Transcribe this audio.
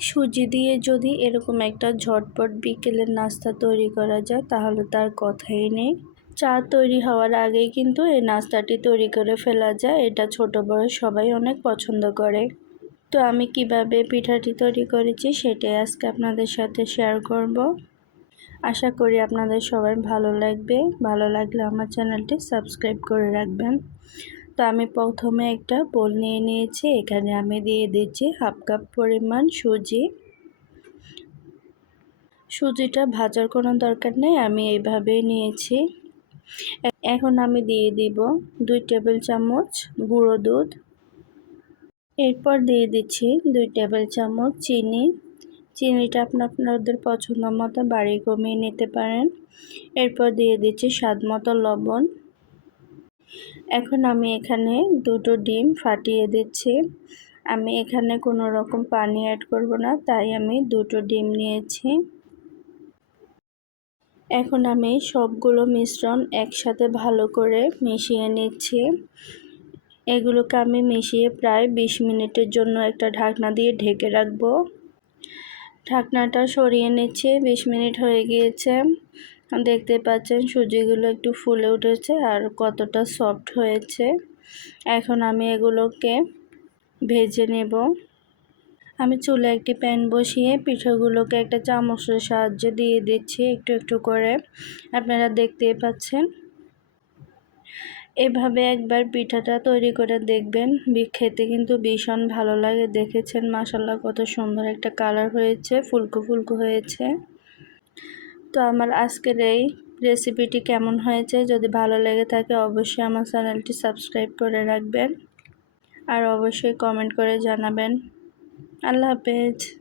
সুজি দিয়ে যদি এরকম একটা ঝটপট বিকেলের নাস্তা তৈরি করা যায়, তাহলে তার কথাই নেই। চা তৈরি হওয়ার আগেই কিন্তু এই নাস্তাটি তৈরি করে ফেলা যায়, এটা ছোট বড় সবাই অনেক পছন্দ করে। তো আমি কীভাবে পিঠাটি তৈরি করেছি সেটাই আজকে আপনাদের সাথে শেয়ার করব। আশা করি আপনাদের সবার ভালো লাগবে। ভালো লাগলে আমার চ্যানেলটি সাবস্ক্রাইব করে রাখবেন। তো আমি প্রথমে একটা বোল নিয়ে নিয়েছি। এখানে আমি দিয়ে দিচ্ছি হাফ কাপ পরিমাণ সুজি। সুজিটা ভাজার কোনো দরকার নেই, আমি এইভাবেই নিয়েছি। এখন আমি দিয়ে দিব দুই টেবিল চামচ গুঁড়ো দুধ। এরপর দিয়ে দিচ্ছি দুই টেবিল চামচ চিনি। চিনিটা আপনি আপনাদের পছন্দ মতো বাড়ি কমিয়ে নিতে পারেন। এরপর দিয়ে দিচ্ছি স্বাদ মতো লবণ। এখন আমি এখানে দুটো ডিম ফাটিয়ে দিচ্ছি। আমি এখানে কোনো রকম পানি অ্যাড করব না, তাই আমি দুটো ডিম নিয়েছি। এখন আমি সবগুলো মিশ্রণ একসাথে ভালো করে মিশিয়ে নিচ্ছি। এগুলোকে আমি মিশিয়ে প্রায় ২০ মিনিটের জন্য একটা ঢাকনা দিয়ে ঢেকে রাখব। ঢাকনাটা সরিয়ে নিচ্ছি ২০ মিনিট হয়ে গিয়েছে। দেখতে পাচ্ছেন সুজিগুলো একটু ফুলে উঠেছে আর কতটা সফট হয়েছে। এখন আমি এগুলোকে ভেজে নেব। আমি চুলে একটি প্যান বসিয়ে পিঠাগুলোকে একটা চামচের সাহায্যে দিয়ে দিচ্ছি একটু একটু করে। আপনারা দেখতেই পাচ্ছেন। এভাবে একবার পিঠাটা তৈরি করে দেখবেন। খেতে কিন্তু ভীষণ ভালো লাগে। দেখেছেন মাসাল্লাহ কত সুন্দর একটা কালার হয়েছে, ফুলকো ফুলকো হয়েছে। তো আমার আজকের এই রেসিপিটি কেমন হয়েছে? যদি ভালো লেগে থাকে, অবশ্যই আমার চ্যানেলটি সাবস্ক্রাইব করে রাখবেন। আর অবশ্যই কমেন্ট করে জানাবেন। আল্লাহ হাফেজ।